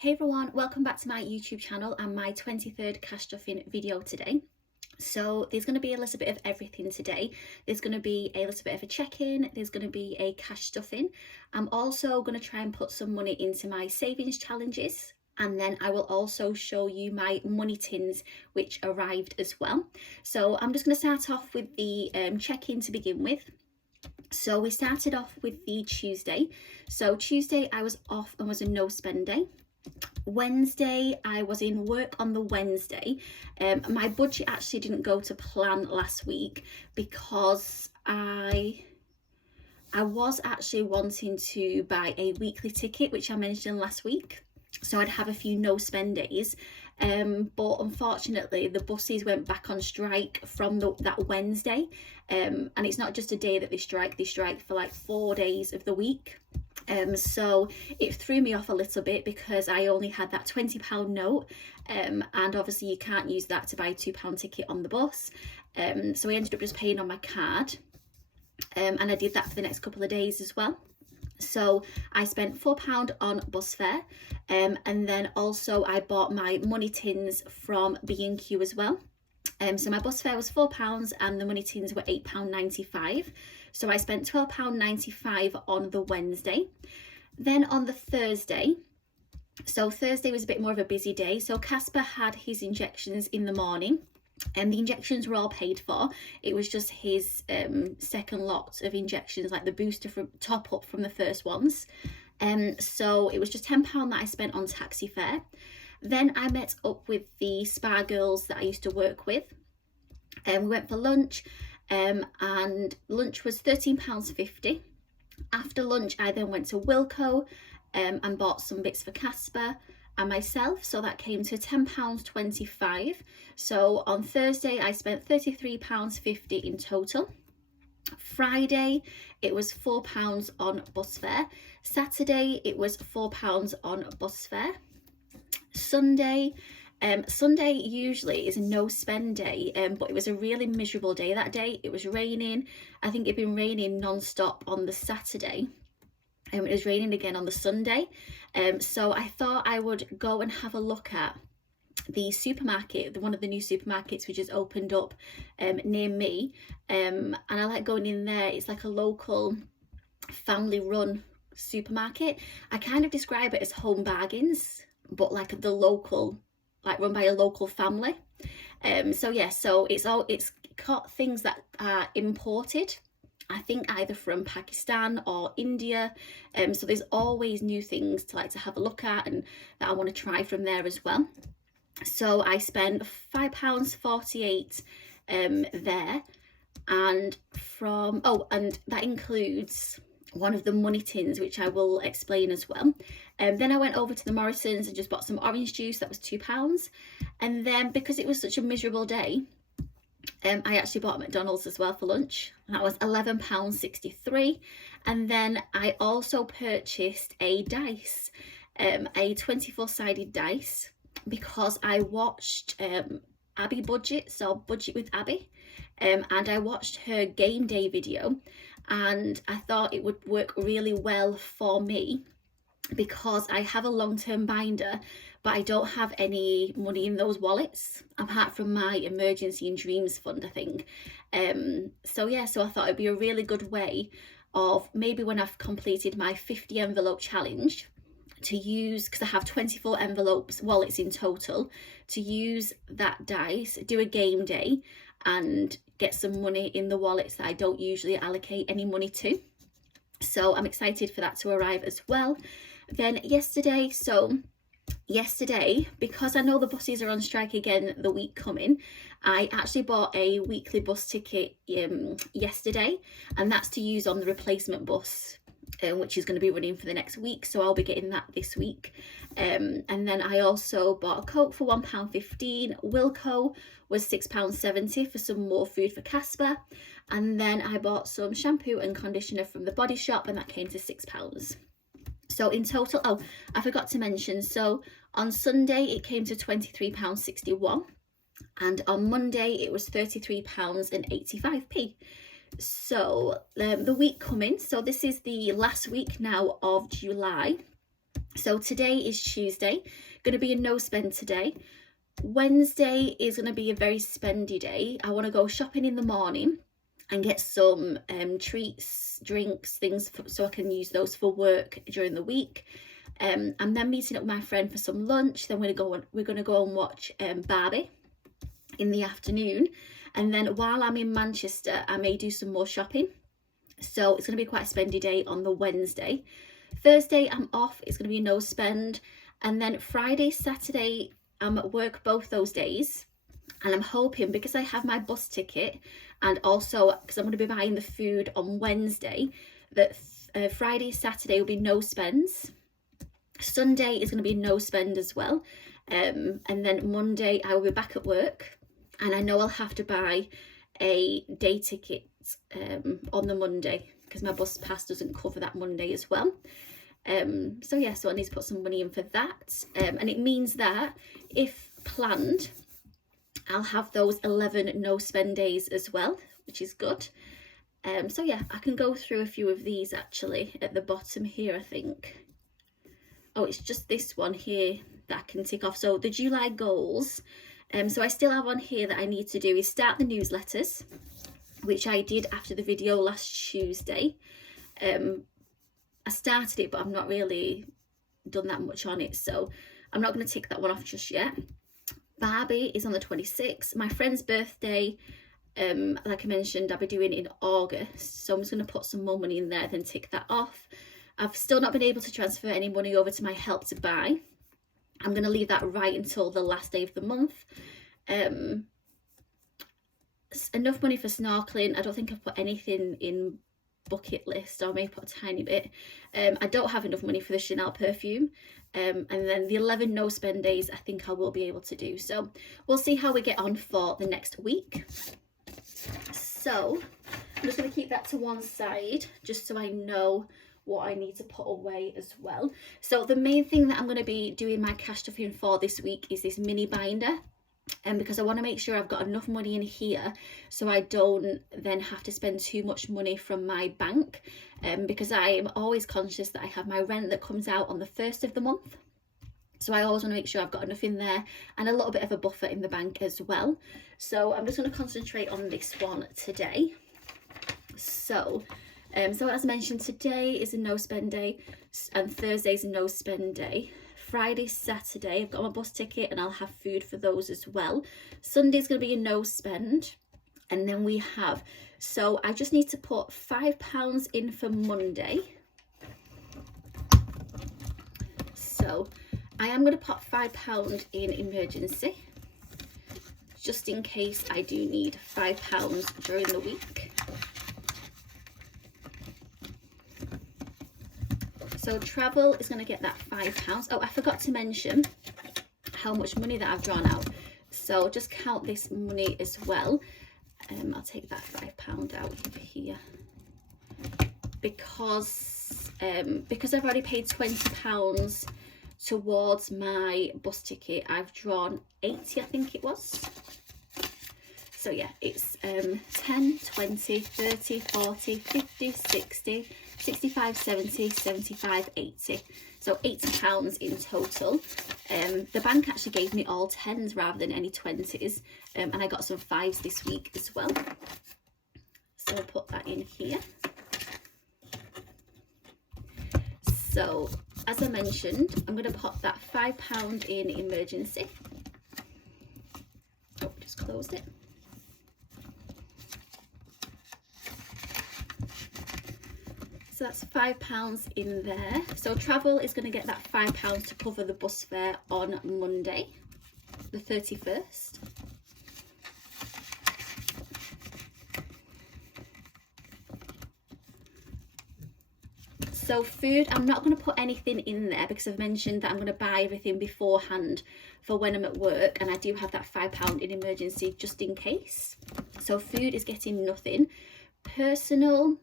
Hey everyone, welcome back to my YouTube channel and my 23rd cash stuffing video today. So there's going to be a little bit of everything today. There's going to be a little bit of a check-in, there's going to be a cash stuffing. I'm also going to try and put some money into my savings challenges, and then I will also show you my money tins which arrived as well. So I'm just going to start off with the check-in to begin with. So we started off with the Tuesday. So Tuesday I was off and was a no spend day. Wednesday I was in work on the Wednesday. My budget actually didn't go to plan last week because I was actually wanting to buy a weekly ticket, which I mentioned last week, so I'd have a few no spend days, but unfortunately the buses went back on strike from that Wednesday, and it's not just a day that they strike for like 4 days of the week. So it threw me off a little bit because I only had that £20 note, and obviously you can't use that to buy a £2 ticket on the bus, so I ended up just paying on my card, and I did that for the next couple of days as well. So I spent £4 on bus fare, and then also I bought my money tins from B&Q as well. So my bus fare was £4 and the money tins were £8.95. So I spent £12.95 on the Wednesday. Then on the Thursday, so Thursday was a bit more of a busy day. So Casper had his injections in the morning, and the injections were all paid for. It was just his second lot of injections, like the booster from top up from the first ones. So it was just £10 that I spent on taxi fare. Then I met up with the spa girls that I used to work with, and we went for lunch, and lunch was £13.50. After lunch I then went to Wilko and bought some bits for Casper and myself, so that came to £10.25. So on Thursday I spent £33.50 in total. Friday it was £4 on bus fare. Saturday it was £4 on bus fare. Sunday usually is a no spend day, but it was a really miserable day that day. It was raining. I think it'd been raining non-stop on the Saturday, and it was raining again on the Sunday, so I thought I would go and have a look at the supermarket, one of the new supermarkets which has opened up near me, and I like going in there. It's like a local family run supermarket. I kind of describe it as Home Bargains, but like the local, like run by a local family. So yeah, so it's got things that are imported, I think either from Pakistan or India, so there's always new things to have a look at and that I want to try from there as well. So I spent £5.48 there, and and that includes one of the money tins, which I will explain as well. Then I went over to the Morrisons and just bought some orange juice. That was £2. And then because it was such a miserable day, I actually bought McDonald's as well for lunch. That was £11.63. And then I also purchased a dice, a 24-sided dice, because I watched Abby Budget, so Budget with Abby, and I watched her game day video, and I thought it would work really well for me because I have a long-term binder, but I don't have any money in those wallets apart from my emergency and dreams fund, I think. So yeah, so I thought it'd be a really good way of maybe when I've completed my 50 envelope challenge to use, because I have 24 envelopes wallets in total, to use that dice, do a game day and get some money in the wallets that I don't usually allocate any money to. So I'm excited for that to arrive as well. Then yesterday, because I know the buses are on strike again the week coming, I actually bought a weekly bus ticket yesterday, and that's to use on the replacement bus, which is going to be running for the next week, so I'll be getting that this week. And then I also bought a Coke for £1.15. Wilko was £6.70 for some more food for Casper, and then I bought some shampoo and conditioner from the Body Shop, and that came to £6. So in total, I forgot to mention, so on Sunday it came to £23.61, and on Monday it was £33.85. So the week coming, so this is the last week now of July, So today is Tuesday, going to be a no spend today. Wednesday is going to be a very spendy day. I want to go shopping in the morning and get some treats, drinks, things so I can use those for work during the week. I'm then meeting up with my friend for some lunch. Then we're going to go and watch Barbie in the afternoon. And then while I'm in Manchester, I may do some more shopping. So it's going to be quite a spendy day on the Wednesday. Thursday, I'm off. It's going to be a no spend. And then Friday, Saturday, I'm at work both those days. And I'm hoping, because I have my bus ticket and also because I'm going to be buying the food on Wednesday, that Friday, Saturday will be no spends. Sunday is going to be no spend as well. And then Monday, I will be back at work. And I know I'll have to buy a day ticket on the Monday because my bus pass doesn't cover that Monday as well. So yeah, so I need to put some money in for that. And it means that if planned, I'll have those 11 no spend days as well, which is good. So yeah, I can go through a few of these actually at the bottom here, I think. Oh, it's just this one here that I can tick off. So the July goals. So I still have on here that I need to do is start the newsletters, which I did after the video last Tuesday. I started it, but I've not really done that much on it, so I'm not going to tick that one off just yet. Barbie is on the 26th. My friend's birthday, like I mentioned, I'll be doing in August, so I'm just going to put some more money in there, then tick that off. I've still not been able to transfer any money over to my Help to Buy. I'm going to leave that right until the last day of the month. Enough money for snorkeling. I don't think I've put anything in bucket list, or maybe put a tiny bit. I don't have enough money for the Chanel perfume. And then the 11 no spend days, I think I will be able to do. So we'll see how we get on for the next week. So I'm just going to keep that to one side just so I know what I need to put away as well. So the main thing that I'm going to be doing my cash stuffing for this week is this mini binder. Because I want to make sure I've got enough money in here so I don't then have to spend too much money from my bank, because I am always conscious that I have my rent that comes out on the 1st of the month. So I always want to make sure I've got enough in there and a little bit of a buffer in the bank as well. So I'm just going to concentrate on this one today. So as mentioned, today is a no spend day and Thursday is a no spend day. Friday, Saturday, I've got my bus ticket and I'll have food for those as well. Sunday's going to be a no spend. And then we have, so I just need to put £5 in for Monday. So I am going to put £5 in emergency, just in case I do need £5 during the week. So travel is going to get that £5. Oh, I forgot to mention how much money that I've drawn out. So just count this money as well. I'll take that £5 out of here because I've already paid £20 towards my bus ticket. I've drawn 80, I think it was. So yeah, it's 10, 20, 30, 40, 50, 60, 65, 70, 75, 80. So £80 in total. The bank actually gave me all 10s rather than any 20s. And I got some 5s this week as well. So I'll put that in here. So as I mentioned, I'm going to pop that £5 in emergency. Oh, just closed it. So that's £5 in there. So travel is going to get that £5 to cover the bus fare on Monday, the 31st. So food, I'm not going to put anything in there because I've mentioned that I'm going to buy everything beforehand for when I'm at work, and I do have that £5 in emergency just in case. So food is getting nothing. Personal.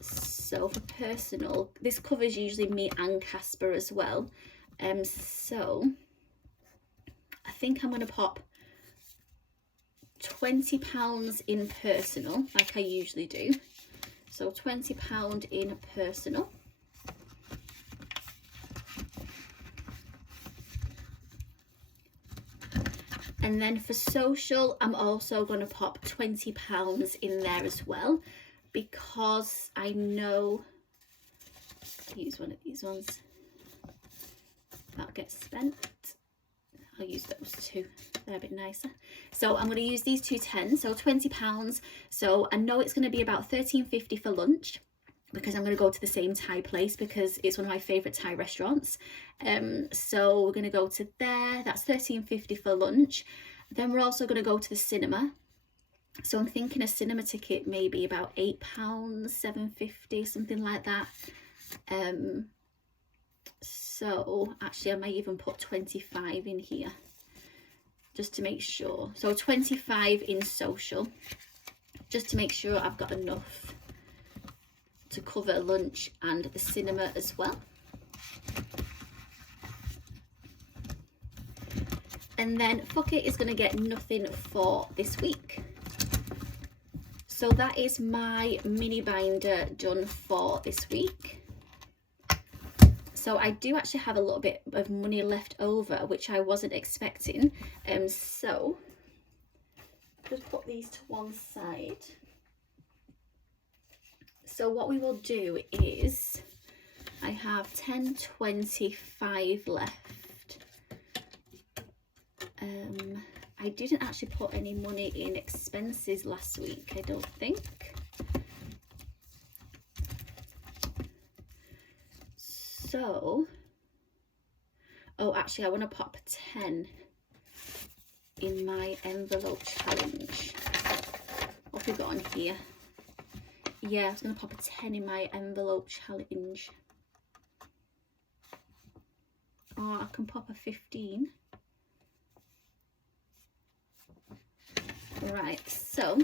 So for personal, this covers usually me and Casper as well. So I think I'm going to pop £20 in personal, like I usually do. So £20 in personal. And then for social, I'm also going to pop £20 in there as well, because I know I'll use one of these ones. That'll get spent. I'll use those two. They're a bit nicer. So I'm going to use these two tens, so £20. So I know it's going to be about £13.50 for lunch, because I'm going to go to the same Thai place because it's one of my favourite Thai restaurants. So we're going to go to there. That's £13.50 for lunch. Then we're also going to go to the cinema. So I'm thinking a cinema ticket maybe about £8, £7.50, something like that. So actually I might even put 25 in here just to make sure. So 25 in social, just to make sure I've got enough to cover lunch and the cinema as well. And then Fuck It is going to get nothing for this week. So that is my mini binder done for this week. So I do actually have a little bit of money left over, which I wasn't expecting. So just put these to one side. So what we will do is, I have 10.25 left. I didn't actually put any money in expenses last week, I don't think. So, oh, actually I want to pop 10 in my envelope challenge. What have we got on here? Yeah, I was going to pop a 10 in my envelope challenge. Or I can pop a 15. Right, so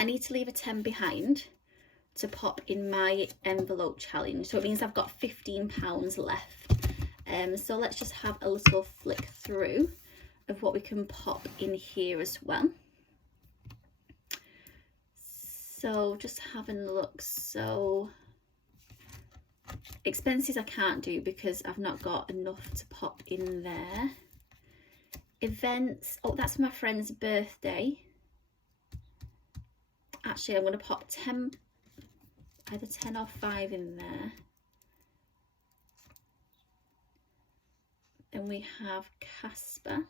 I need to leave a 10 behind to pop in my envelope challenge. So it means I've got £15 left. So let's just have a little flick through of what we can pop in here as well. So just having a look. So expenses I can't do because I've not got enough to pop in there. Events, oh, that's my friend's birthday. Actually, I'm going to pop 10, either 10 or 5 in there. Then we have Casper,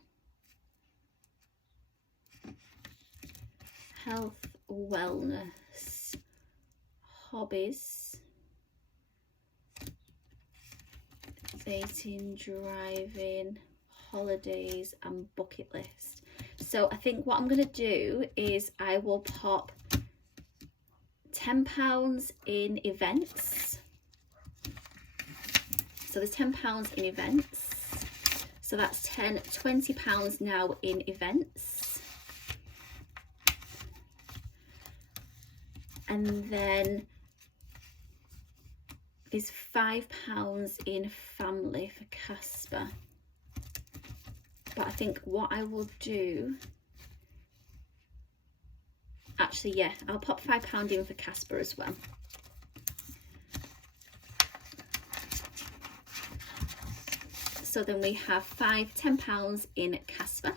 health, wellness, hobbies, dating, driving, holidays and bucket list. So I think what I'm going to do is I will pop £10 in events. So there's £10 in events. So that's £20 now in events. And then there's £5 in family for Casper. But I think what I will do, actually, yeah, I'll pop £5 in for Casper as well. So then we have £10 in Casper.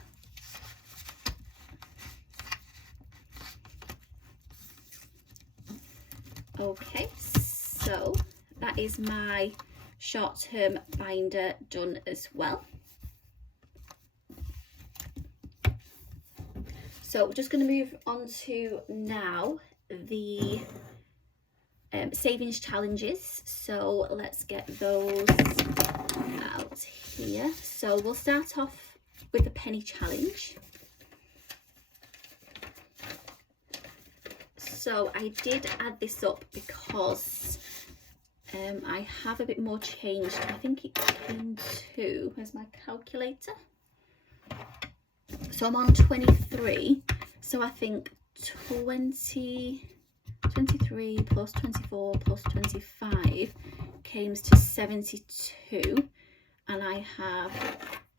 Okay, so that is my short-term binder done as well. So we're just going to move on to now the savings challenges. So let's get those out here. So we'll start off with the penny challenge. So I did add this up because I have a bit more change. I think it came to, where's my calculator? So I'm on 23, so I think 23 plus 24 plus 25 came to 72, and I have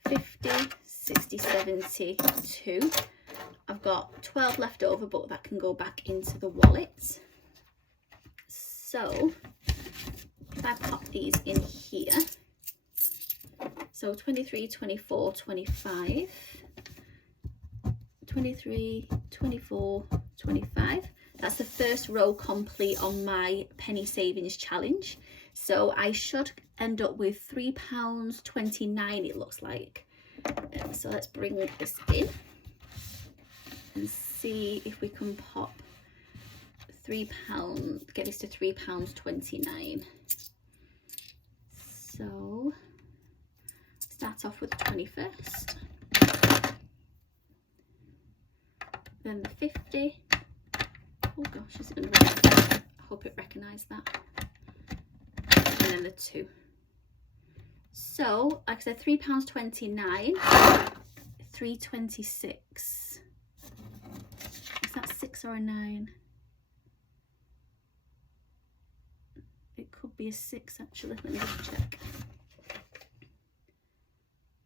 50, 60, 72. I've got 12 left over, but that can go back into the wallet. So if I pop these in here, so 23, 24, 25. 23, 24, 25. That's the first row complete on my penny savings challenge. So I should end up with £3.29, it looks like. So let's bring this in and see if we can pop £3, get this to £3.29. So start off with the 21st, then the 50. Oh gosh, is it going to recognize? I hope it recognised that. And then the 2. So, like I said, £3.29, £3.26. Is that 6 or a 9? It could be a 6 actually. Let me just check.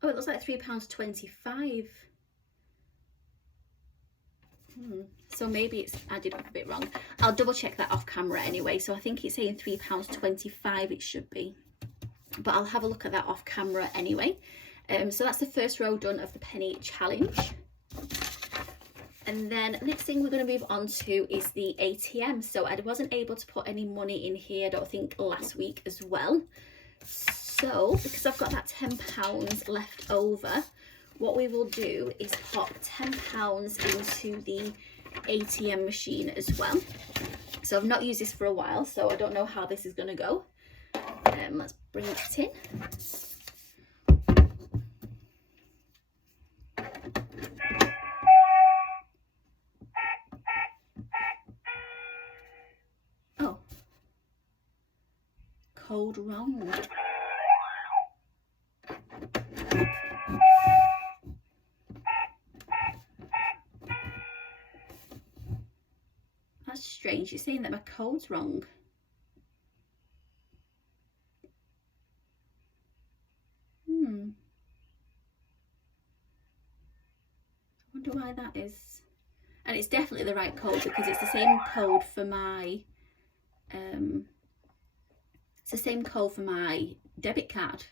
Oh, it looks like £3.25. So maybe it's added up a bit wrong. I'll double check that off camera anyway. So I think it's saying £3.25 it should be, but I'll have a look at that off camera anyway. So that's the first row done of the penny challenge. And then next thing we're going to move on to is the ATM. So I wasn't able to put any money in here, I don't think, last week as well. So because I've got that £10 left over, what we will do is pop £10 into the ATM machine as well. So I've not used this for a while, so I don't know how this is going to go. Let's bring it in. Oh, code wrong. That's strange. It's saying that my code's wrong. I wonder why that is. And it's definitely the right code because it's the same code for my it's the same code for my debit card.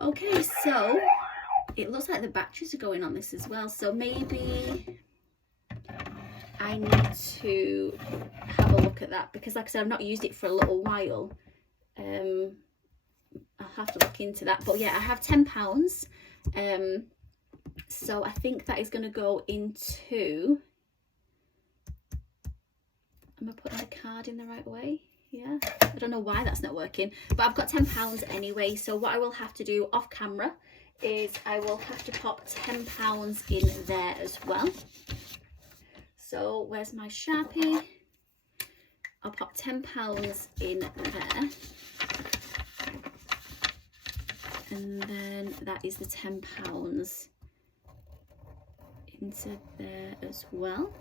Okay, so it looks like the batteries are going on this as well, so maybe I need to have a look at that because, like I said, I've not used it for a little while. I'll have to look into that, but yeah, I have £10, so I think that is going to go into, am I putting the card in the right way? Yeah, I don't know why that's not working, but I've got £10 anyway. So what I will have to do off camera is I will have to pop £10 in there as well. So where's my Sharpie? I'll pop £10 in there. And then that is the £10 into there as well.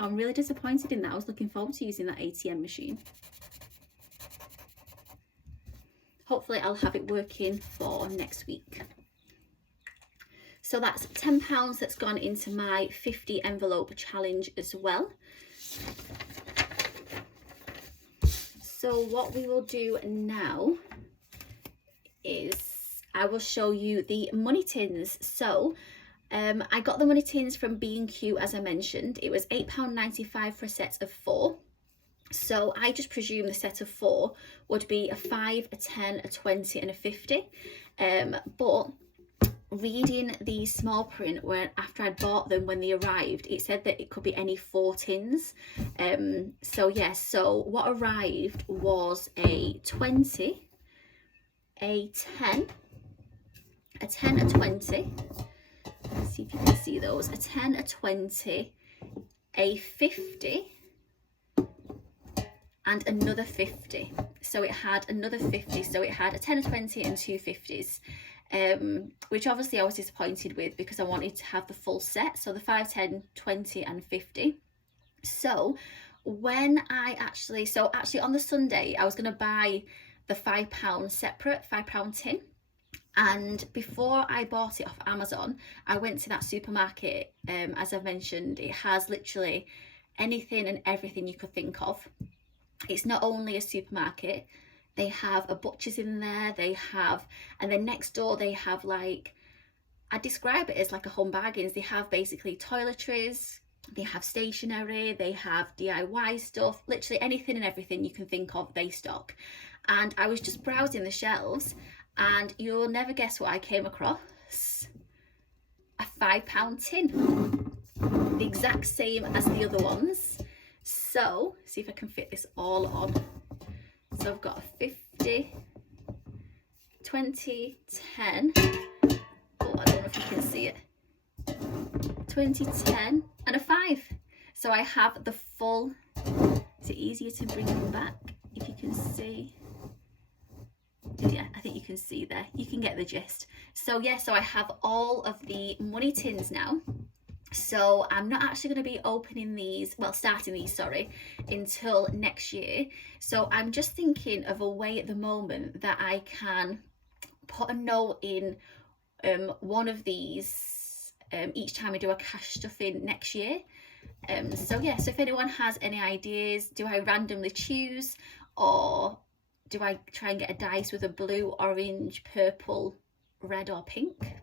I'm really disappointed in that. I was looking forward to using that ATM machine. Hopefully I'll have it working for next week. So that's £10 that's gone into my 50 envelope challenge as well. So what we will do now is I will show you the money tins. So I got the money tins from B&Q, as I mentioned. It was £8.95 for a set of 4. So I just presume the set of 4 would be a 5, a 10, a 20 and a 50. But reading the small print after I'd bought them when they arrived, it said that it could be any 4 tins. So yes, so what arrived was a 20, a 10, a 10, a 20. Let's see if you can see those. A 10, a 20, a 50, and another 50. So it had another 50. So it had a 10, a 20 and 2 50s. Which obviously I was disappointed with because I wanted to have the full set. So the 5, 10, 20 and 50. So when I actually on the Sunday, I was going to buy the £5 separate, £5 tin. And before I bought it off Amazon, I went to that supermarket. As I've mentioned, it has literally anything and everything you could think of. It's not only a supermarket, they have a butcher's in there, and then next door they have, like, I describe it as like a home bargains. They have basically toiletries, they have stationery, they have DIY stuff, literally anything and everything you can think of, they stock. And I was just browsing the shelves, and you'll never guess what I came across. A £5 tin, the exact same as the other ones. So, see if I can fit this all on. So I've got a 50, 20, 10. Oh, I don't know if you can see it. 20, 10, and a 5. So I have the full. Is it easier to bring them back if you can see? Yeah, I think you can see there. You can get the gist. So yeah, so I have all of the money tins now. So I'm not actually going to be opening these, well, starting these, sorry, until next year. So I'm just thinking of a way at the moment that I can put a note in one of these each time I do a cash stuffing next year. So yeah, so if anyone has any ideas, do I randomly choose, or do I try and get a dice with a blue, orange, purple, red or pink?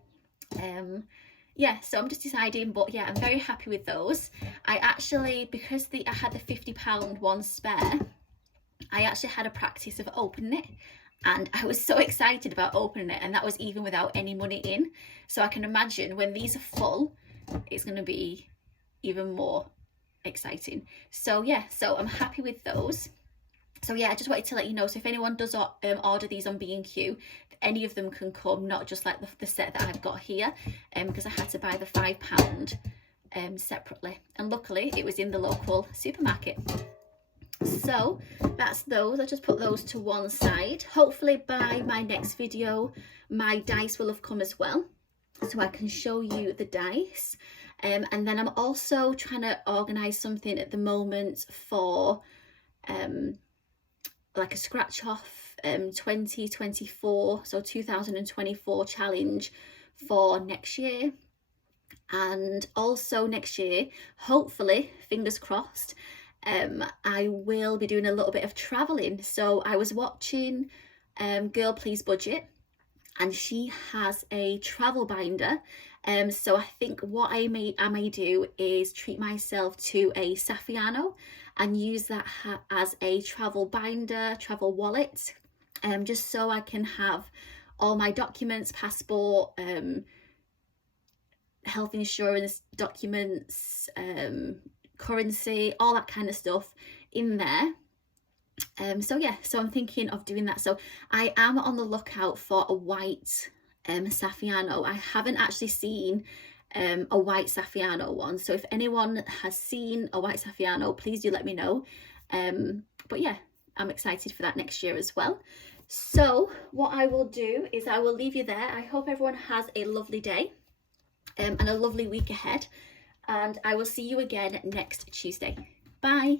Yeah, so I'm just deciding, but yeah, I'm very happy with those. I actually, because I had the £50 one spare, I actually had a practice of opening it, and I was so excited about opening it, and that was even without any money in. So I can imagine when these are full, it's going to be even more exciting. So yeah, so I'm happy with those. So yeah, I just wanted to let you know, so if anyone does order these on B&Q, any of them can come, not just like the set that I've got here, because I had to buy the £5 separately, and luckily it was in the local supermarket. So that's those. I just put those to one side. Hopefully by my next video my dice will have come as well, so I can show you the dice. And then I'm also trying to organise something at the moment for like a scratch off 2024, so 2024 challenge for next year. And also next year, hopefully, fingers crossed, I will be doing a little bit of traveling. So I was watching Girl Please Budget, and she has a travel binder. So I think what I may do is treat myself to a Saffiano and use that as a travel binder, travel wallet, just so I can have all my documents, passport, health insurance documents, currency, all that kind of stuff in there. So yeah, so I'm thinking of doing that. So I am on the lookout for a white Saffiano. I haven't actually seen a white Saffiano one, so if anyone has seen a white Saffiano, please do let me know. But yeah, I'm excited for that next year as well. So what I will do is I will leave you there. I hope everyone has a lovely day and a lovely week ahead, and I will see you again next Tuesday. Bye.